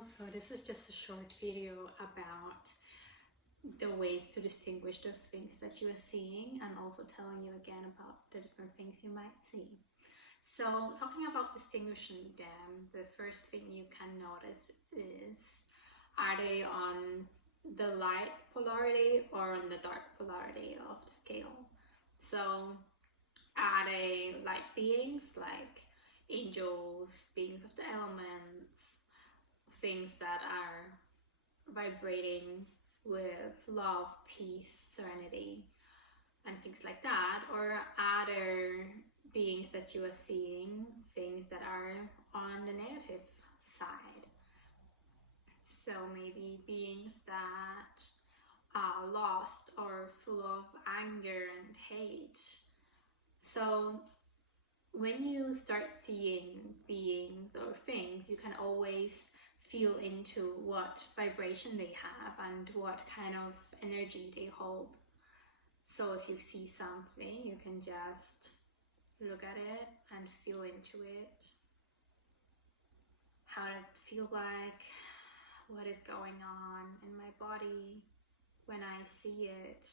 So this is just a short video about the ways to distinguish those things that you are seeing, and also telling you again about the different things you might see. So talking about distinguishing them, the first thing you can notice is, are they on the light polarity or on the dark polarity of the scale? So are they light beings like angels, beings of the elements, things that are vibrating with love, peace, serenity, and things like that? Or are there beings that you are seeing, things that are on the negative side? So maybe beings that are lost or full of anger and hate. So when you start seeing beings or things, you can always feel into what vibration they have and what kind of energy they hold. So if you see something, you can just look at it and feel into it. How does it feel like? What is going on in my body when I see it?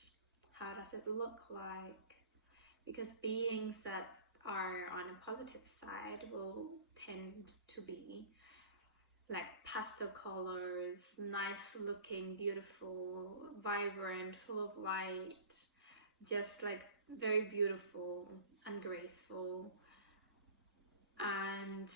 How does it look like? Because beings that are on a positive side will tend to be like pastel colors, nice looking, beautiful, vibrant, full of light, just like very beautiful and graceful. And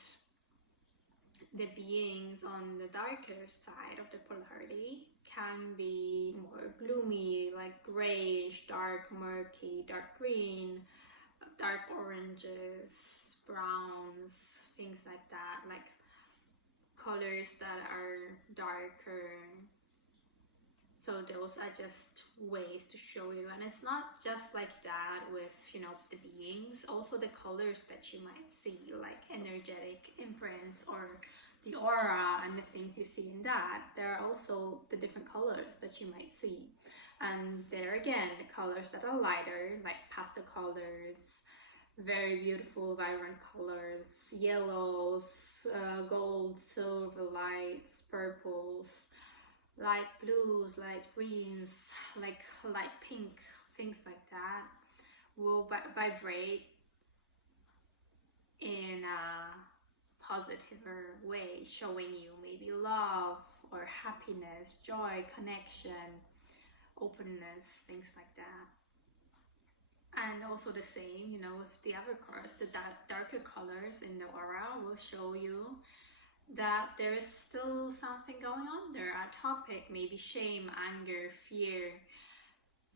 the beings on the darker side of the polarity can be more gloomy, like grayish, dark murky, dark green, dark oranges, browns, things like that, like colors that are darker. So those are just ways to show you. And it's not just like that with, the beings, also the colors that you might see, like energetic imprints or the aura and the things you see in that. There are also the different colors that you might see. And there again, the colors that are lighter, like pastel colors, very beautiful, vibrant colors, yellows, gold, silver lights, purples, light blues, light greens, like light pink, things like that, will vibrate in a positive way, showing you maybe love or happiness, joy, connection, openness, things like that. And also the same, with the other colors, the darker colors in the aura will show you that there is still something going on there, a topic, maybe shame, anger, fear,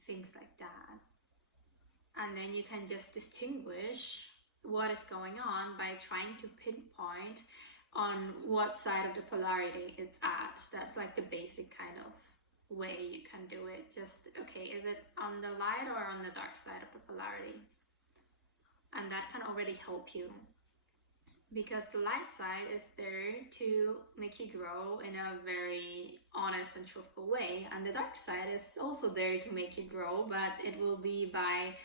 things like that. And then you can just distinguish what is going on by trying to pinpoint on what side of the polarity it's at. That's like the basic kind of way you can do it. Just, okay, is it on the light or on the dark side of the polarity? And that can already help you, because the light side is there to make you grow in a very honest and truthful way, and the dark side is also there to make you grow, but it will be by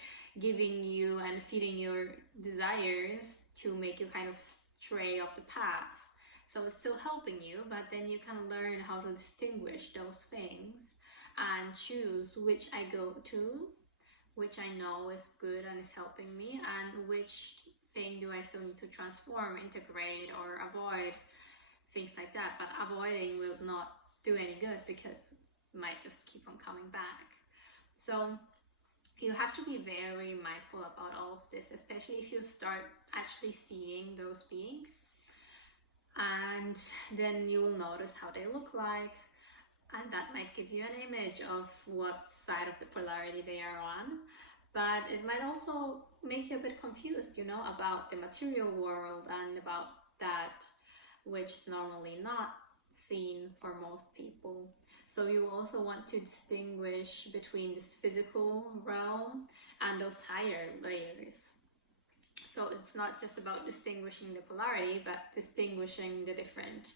giving you and feeding your desires to make you kind of stray off the path. So it's still helping you, but then you can learn how to distinguish those things and choose which I go to, which I know is good and is helping me, and which thing do I still need to transform, integrate, or avoid, things like that. But avoiding will not do any good, because it might just keep on coming back. So you have to be very mindful about all of this, especially if you start actually seeing those beings. And then you will notice how they look like, and that might give you an image of what side of the polarity they are on. But it might also make you a bit confused, about the material world and about that which is normally not seen for most people. So you also want to distinguish between this physical realm and those higher layers. So it's not just about distinguishing the polarity, but distinguishing the different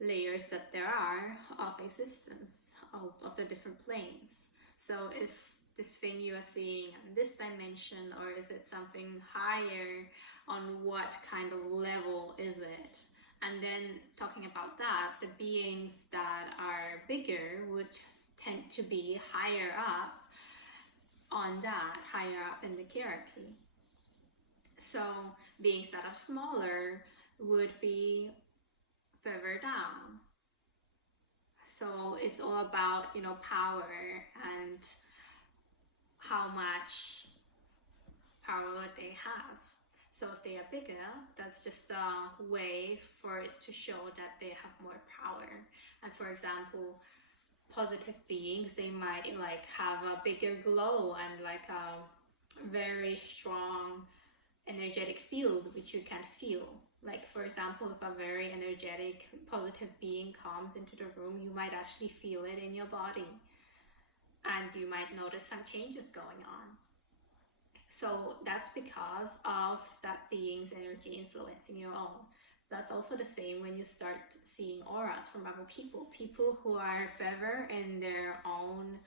layers that there are of existence, of the different planes. So is this thing you are seeing in this dimension, or is it something higher? On what kind of level is it? And then talking about that, the beings that are bigger would tend to be higher up higher up in the hierarchy. So beings that are smaller would be further down. So it's all about, power and how much power they have. So if they are bigger, that's just a way for it to show that they have more power. And for example, positive beings, they might like have a bigger glow and like a very strong energetic field which you can feel. Like for example, if a very energetic positive being comes into the room, you might actually feel it in your body and you might notice some changes going on. So that's because of that being's energy influencing your own. That's also the same when you start seeing auras from other people. People who are further in their own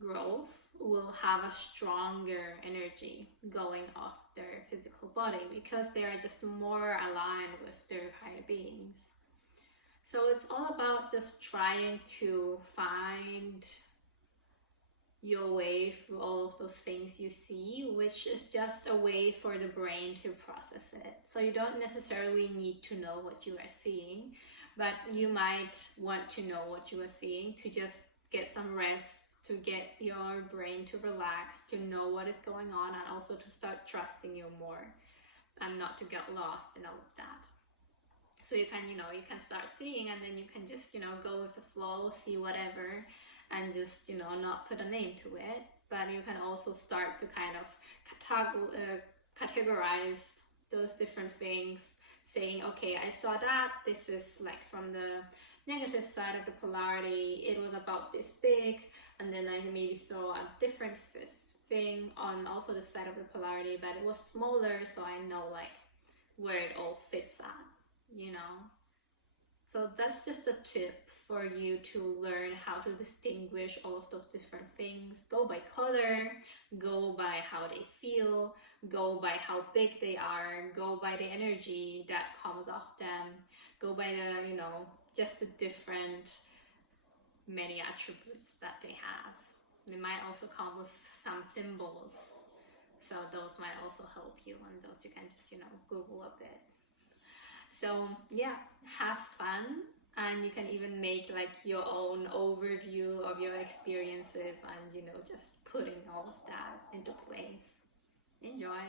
growth will have a stronger energy going off their physical body because they are just more aligned with their higher beings. So it's all about just trying to find your way through all of those things you see, which is just a way for the brain to process it. So you don't necessarily need to know what you are seeing, but you might want to know what you are seeing to just get some rest, to get your brain to relax, to know what is going on, and also to start trusting you more and not to get lost in all of that. So you can, you can start seeing, and then you can just, go with the flow, see whatever, and just, not put a name to it. But you can also start to kind of categorize those different things, saying, okay, I saw that, this is like from the negative side of the polarity, it was about this big, and then I maybe saw a different thing on also the side of the polarity, but it was smaller, so I know like where it all fits at. So that's just a tip for you to learn how to distinguish all of those different things. Go by color, go by how they feel, go by how big they are, go by the energy that comes off them, go by the, just the different many attributes that they have. They might also come with some symbols. So those might also help you, and those you can just, Google a bit. So yeah, have fun, and you can even make like your own overview of your experiences and, just putting all of that into place. Enjoy.